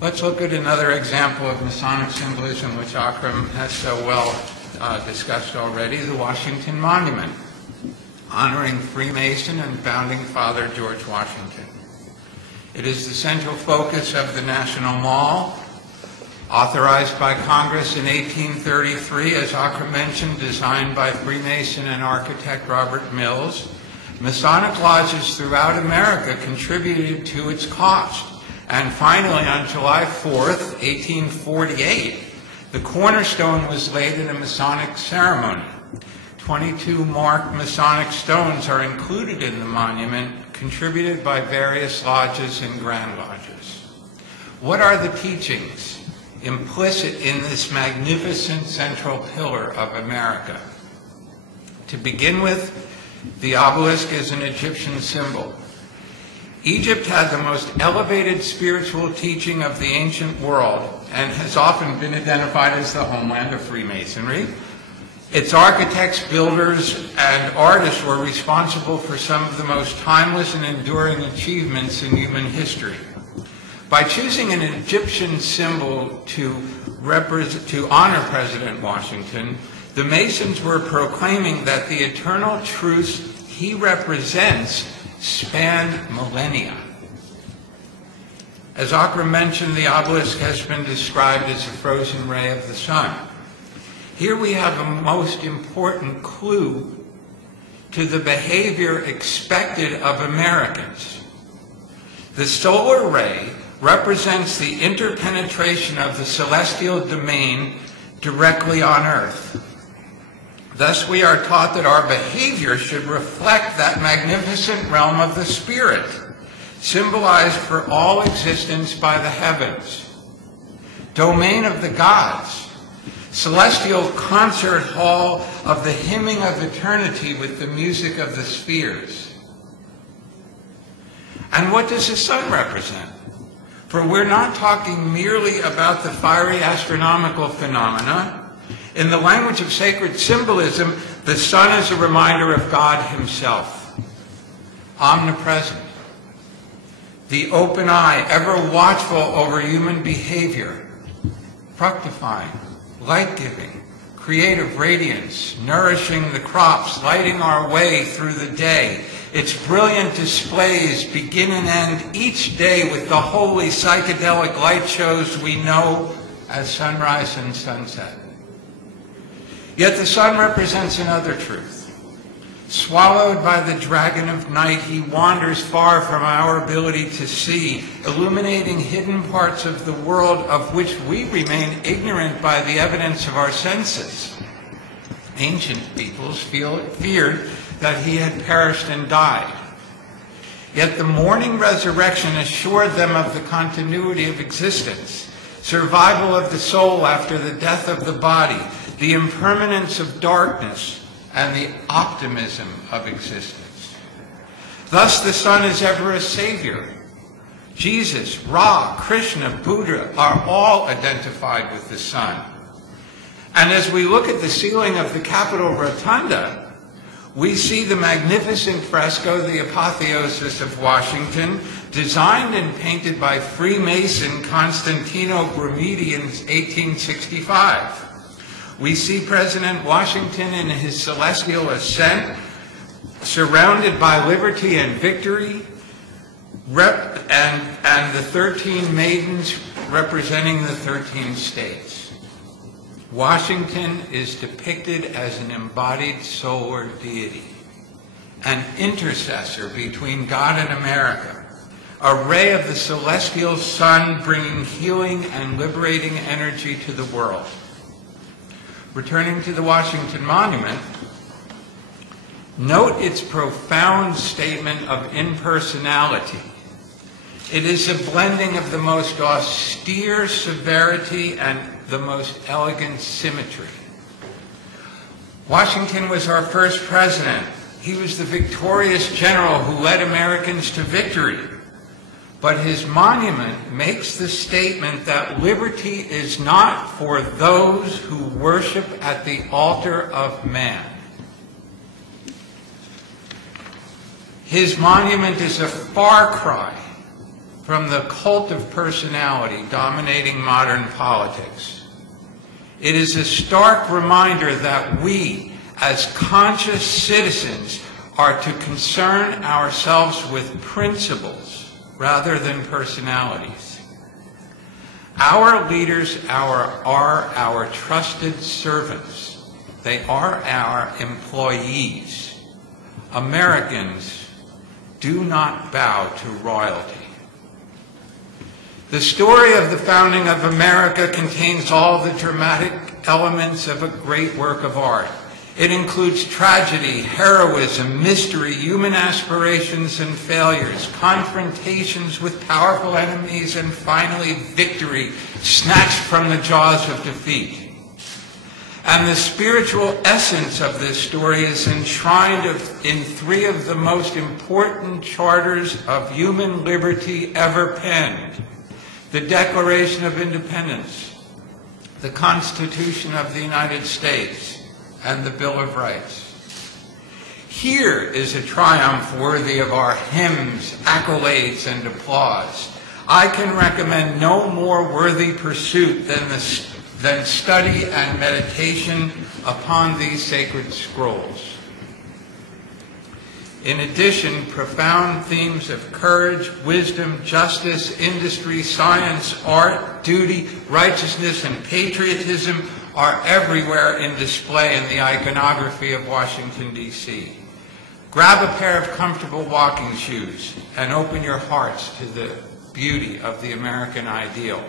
Let's look at another example of Masonic symbolism, which Akram has so well discussed already, the Washington Monument, honoring Freemason and founding father George Washington. It is the central focus of the National Mall, authorized by Congress in 1833, as Akram mentioned, designed by Freemason and architect Robert Mills. Masonic lodges throughout America contributed to its cost. And finally, on July 4th, 1848, the cornerstone was laid in a Masonic ceremony. 22 marked Masonic stones are included in the monument, contributed by various lodges and Grand Lodges. What are the teachings implicit in this magnificent central pillar of America? To begin with, the obelisk is an Egyptian symbol. Egypt had the most elevated spiritual teaching of the ancient world and has often been identified as the homeland of Freemasonry. Its architects, builders, and artists were responsible for some of the most timeless and enduring achievements in human history. By choosing an Egyptian symbol to honor President Washington, the Masons were proclaiming that the eternal truths he represents span millennia. As Akram mentioned, the obelisk has been described as a frozen ray of the sun. Here we have a most important clue to the behavior expected of Americans. The solar ray represents the interpenetration of the celestial domain directly on Earth. Thus, we are taught that our behavior should reflect that magnificent realm of the Spirit, symbolized for all existence by the heavens, domain of the gods, celestial concert hall of the hymning of eternity with the music of the spheres. And what does the sun represent? For we're not talking merely about the fiery astronomical phenomena. In the language of sacred symbolism, the sun is a reminder of God himself, omnipresent, the open eye, ever watchful over human behavior, fructifying, light-giving, creative radiance, nourishing the crops, lighting our way through the day. Its brilliant displays begin and end each day with the holy psychedelic light shows we know as sunrise and sunset. Yet the sun represents another truth. Swallowed by the dragon of night, he wanders far from our ability to see, illuminating hidden parts of the world of which we remain ignorant by the evidence of our senses. Ancient peoples feared that he had perished and died. Yet the morning resurrection assured them of the continuity of existence, survival of the soul after the death of the body, the impermanence of darkness, and the optimism of existence. Thus the sun is ever a savior. Jesus, Ra, Krishna, Buddha are all identified with the sun. And as we look at the ceiling of the Capitol Rotunda, we see the magnificent fresco, the Apotheosis of Washington, designed and painted by Freemason Constantino Brumidi in 1865. We see President Washington in his celestial ascent, surrounded by liberty and victory, and the 13 maidens representing the 13 states. Washington is depicted as an embodied solar deity, an intercessor between God and America, a ray of the celestial sun bringing healing and liberating energy to the world. Returning to the Washington Monument, note its profound statement of impersonality. It is a blending of the most austere severity and the most elegant symmetry. Washington was our first president. He was the victorious general who led Americans to victory. But his monument makes the statement that liberty is not for those who worship at the altar of man. His monument is a far cry from the cult of personality dominating modern politics. It is a stark reminder that we, as conscious citizens, are to concern ourselves with principles rather than personalities. Our leaders are our trusted servants. They are our employees. Americans do not bow to royalty. The story of the founding of America contains all the dramatic elements of a great work of art. It includes tragedy, heroism, mystery, human aspirations and failures, confrontations with powerful enemies, and finally victory snatched from the jaws of defeat. And the spiritual essence of this story is enshrined in three of the most important charters of human liberty ever penned: the Declaration of Independence, the Constitution of the United States, and the Bill of Rights. Here is a triumph worthy of our hymns, accolades, and applause. I can recommend no more worthy pursuit than study and meditation upon these sacred scrolls. In addition, profound themes of courage, wisdom, justice, industry, science, art, duty, righteousness, and patriotism are everywhere in display in the iconography of Washington, D.C. Grab a pair of comfortable walking shoes and open your hearts to the beauty of the American ideal.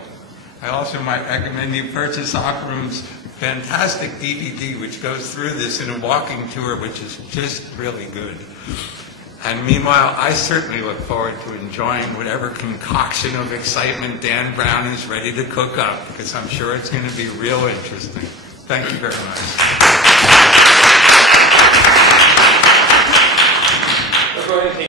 I also might recommend you purchase Ockrum's fantastic DVD, which goes through this in a walking tour, which is just really good. And meanwhile, I certainly look forward to enjoying whatever concoction of excitement Dan Brown is ready to cook up, because I'm sure it's going to be real interesting. Thank you very much.